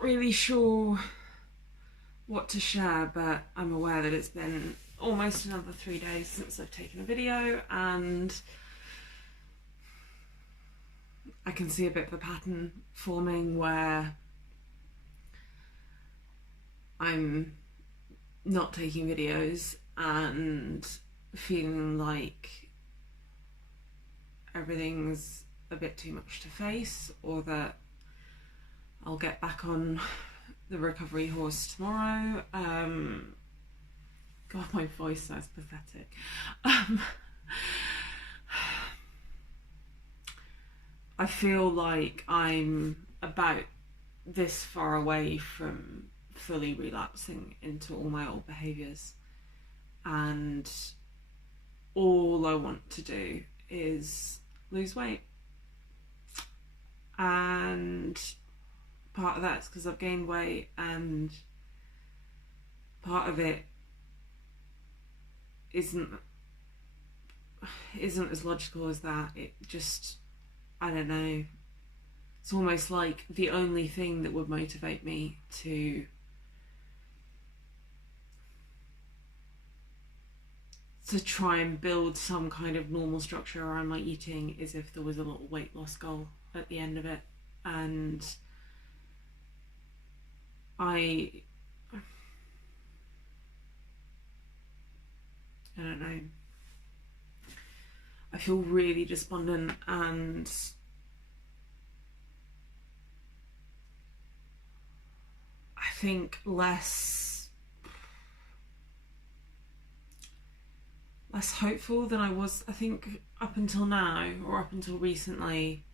not really sure what to share, but I'm aware that it's been almost another 3 days since I've taken a video, and I can see a bit of a pattern forming where I'm not taking videos and feeling like everything's a bit too much to face, or that I'll get back on the recovery horse tomorrow. God, my voice sounds pathetic. I feel like I'm about this far away from fully relapsing into all my old behaviours, and all I want to do is lose weight. And part of that's because I've gained weight, and part of it isn't as logical as that. It just, I don't know, it's almost like the only thing that would motivate me to try and build some kind of normal structure around my eating is if there was a little weight loss goal at the end of it. And I don't know, I feel really despondent, and I think less hopeful than I was. I think up until now, or up until recently,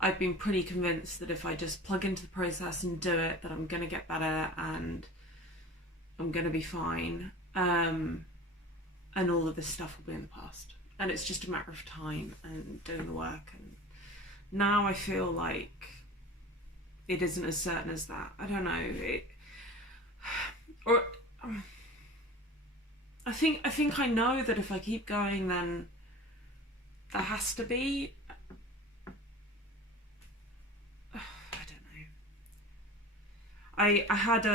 I've been pretty convinced that if I just plug into the process and do it, that I'm going to get better and I'm going to be fine. And all of this stuff will be in the past. And it's just a matter of time and doing the work. And now I feel like it isn't as certain as that. I don't know. I think I know that if I keep going, then there has to be. I don't know. I had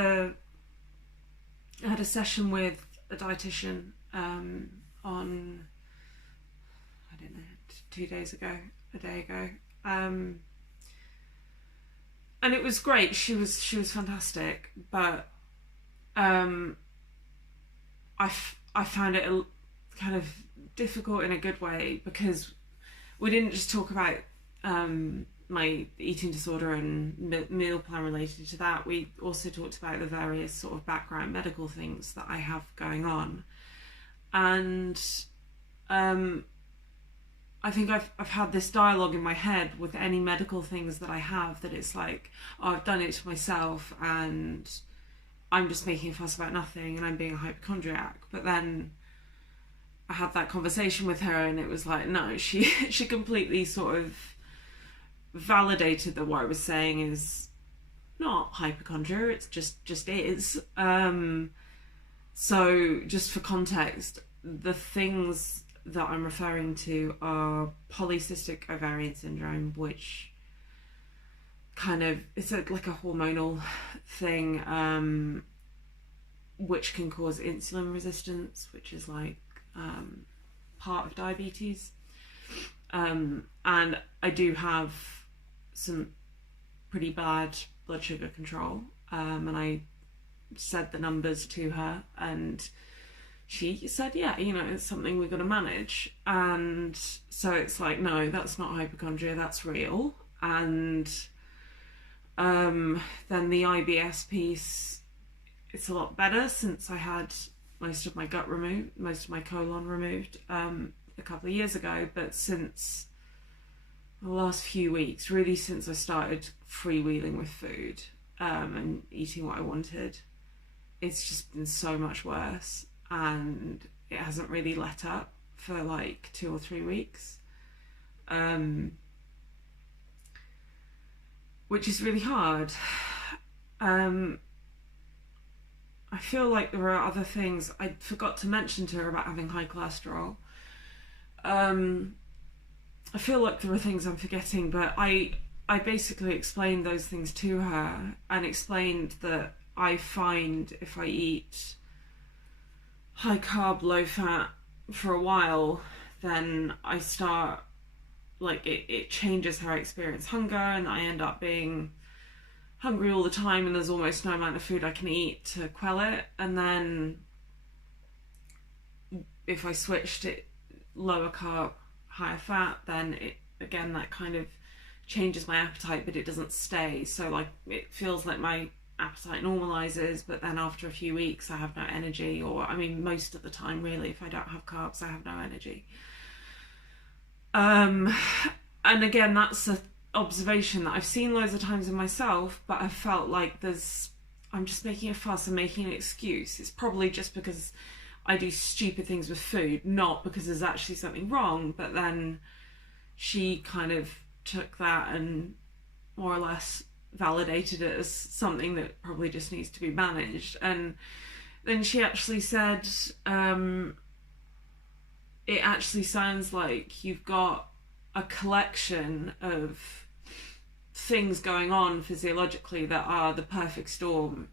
a session with a dietitian on, I don't know, 2 days ago, a day ago, and it was great. She was fantastic, but I found it kind of difficult in a good way, because we didn't just talk about my eating disorder and meal plan related to that. We also talked about the various sort of background medical things that I have going on. And I think I've had this dialogue in my head with any medical things that I have, that it's like, oh, I've done it to myself and I'm just making a fuss about nothing and I'm being a hypochondriac. But then I had that conversation with her, and it was like, no, she completely sort of validated that what I was saying is not hypochondria, it's just is. So just for context, the things that I'm referring to are polycystic ovarian syndrome, which kind of, it's like a hormonal thing, which can cause insulin resistance, which is like part of diabetes. And I do have some pretty bad blood sugar control, and I said the numbers to her, and she said, yeah, you know, it's something we're going to manage. And so it's like, no, that's not hypochondria, that's real. And then the IBS piece, it's a lot better since I had most of my gut removed, most of my colon removed a couple of years ago. But since the last few weeks, really since I started freewheeling with food and eating what I wanted, it's just been so much worse, and it hasn't really let up for like 2 or 3 weeks, which is really hard. I feel like there are other things I forgot to mention to her about having high cholesterol. I feel like there are things I'm forgetting, but I I basically explained those things to her and explained that I find if I eat high carb, low fat for a while, then I start, like, it changes how I experience hunger, and I end up being hungry all the time, and there's almost no amount of food I can eat to quell it. And then if I switched it lower carb, higher fat, then it, again, that kind of changes my appetite, but it doesn't stay. So, like, it feels like my appetite normalizes, but then after a few weeks I have no energy, or I mean most of the time really, if I don't have carbs I have no energy. And again, that's an observation that I've seen loads of times in myself, but I felt like I'm just making a fuss and making an excuse. It's probably just because I do stupid things with food, not because there's actually something wrong. But then she kind of took that and more or less validated it as something that probably just needs to be managed. And then she actually said, it actually sounds like you've got a collection of things going on physiologically that are the perfect storm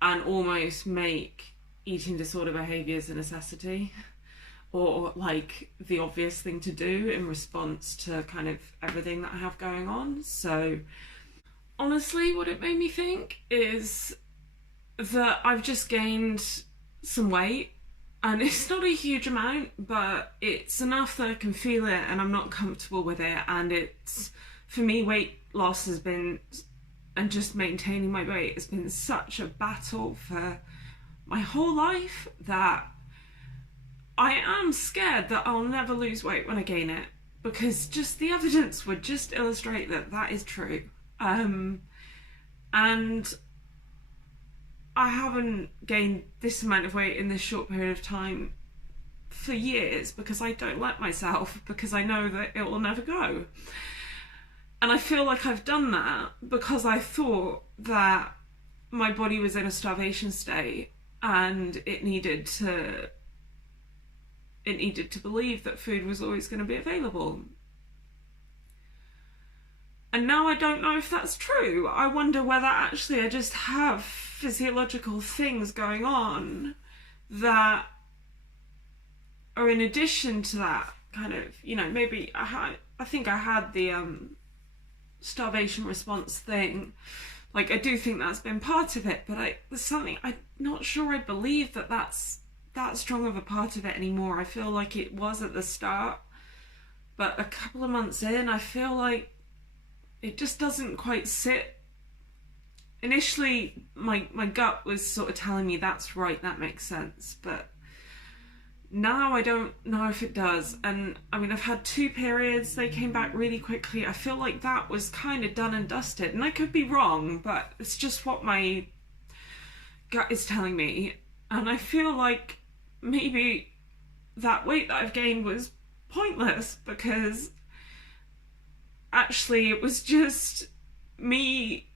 and almost make eating disorder behaviours a necessity, or like the obvious thing to do in response to kind of everything that I have going on. So honestly, what it made me think is that I've just gained some weight, and it's not a huge amount, but it's enough that I can feel it and I'm not comfortable with it. And it's, for me, weight loss has been, and just maintaining my weight has been such a battle for my whole life that I am scared that I'll never lose weight when I gain it, because just the evidence would just illustrate that that is true. And I haven't gained this amount of weight in this short period of time for years because I don't let myself, because I know that it will never go. And I feel like I've done that because I thought that my body was in a starvation state and it needed to believe that food was always going to be available. And now I don't know if that's true. I wonder whether actually I just have physiological things going on that are in addition to that kind of, maybe I think I had the starvation response thing. Like, I do think that's been part of it, but there's something, I'm not sure I believe that that's that strong of a part of it anymore. I feel like it was at the start, but a couple of months in, I feel like it just doesn't quite sit. Initially, my gut was sort of telling me that's right, that makes sense, but now I don't know if it does. And I mean, I've had 2 periods, they came back really quickly. I feel like that was kind of done and dusted, and I could be wrong, but it's just what my gut is telling me. And I feel like maybe that weight that I've gained was pointless, because actually it was just me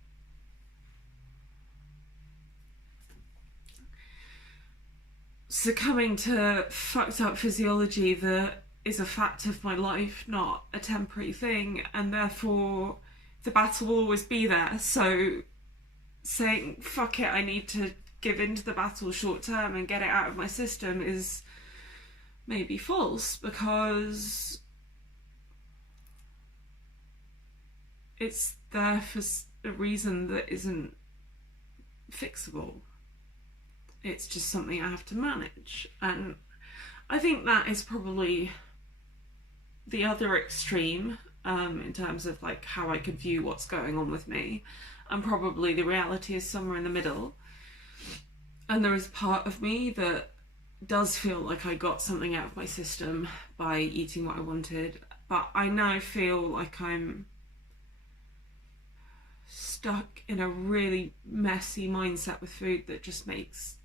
succumbing to fucked up physiology that is a fact of my life, not a temporary thing, and therefore the battle will always be there. So saying fuck it, I need to give in to the battle short term and get it out of my system is maybe false, because it's there for a reason that isn't fixable. It's just something I have to manage. And I think that is probably the other extreme in terms of like how I could view what's going on with me, and probably the reality is somewhere in the middle. And there is part of me that does feel like I got something out of my system by eating what I wanted, but I now feel like I'm stuck in a really messy mindset with food that just makes,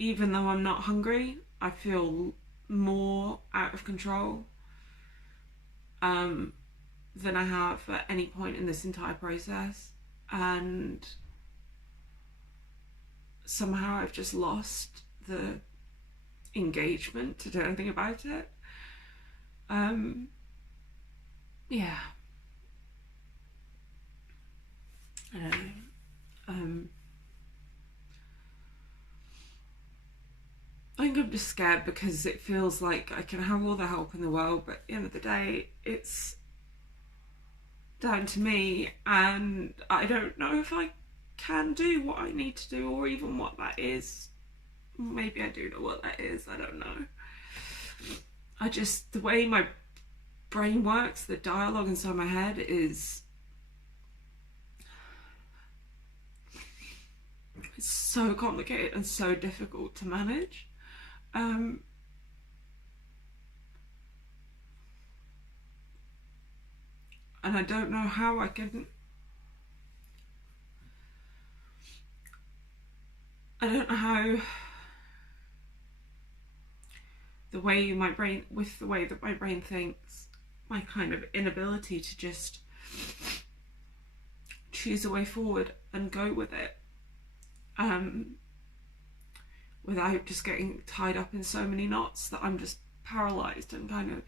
even though I'm not hungry, I feel more out of control than I have at any point in this entire process. And somehow I've just lost the engagement to do anything about it. Yeah. I don't know. I think I'm just scared because it feels like I can have all the help in the world, but at the end of the day, it's down to me, and I don't know if I can do what I need to do, or even what that is. Maybe I do know what that is, I don't know. The way my brain works, the dialogue inside my head is, it's so complicated and so difficult to manage. And I don't know how I don't know how the way that my brain thinks, my kind of inability to just choose a way forward and go with it, without just getting tied up in so many knots that I'm just paralyzed and kind of,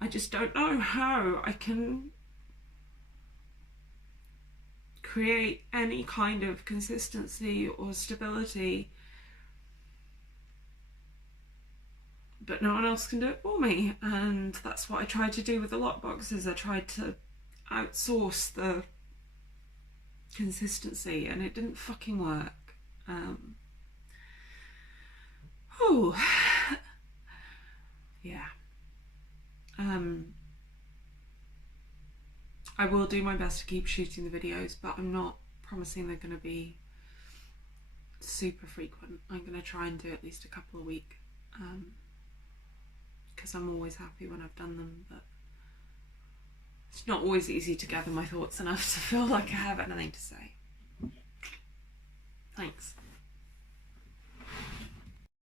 I just don't know how I can create any kind of consistency or stability, but no one else can do it for me. And that's what I tried to do with the lockboxes. I tried to outsource the consistency, and it didn't fucking work. Yeah. I will do my best to keep shooting the videos, but I'm not promising they're going to be super frequent. I'm going to try and do at least a couple a week, because I'm always happy when I've done them, but it's not always easy to gather my thoughts enough to feel like I have anything to say. Thanks.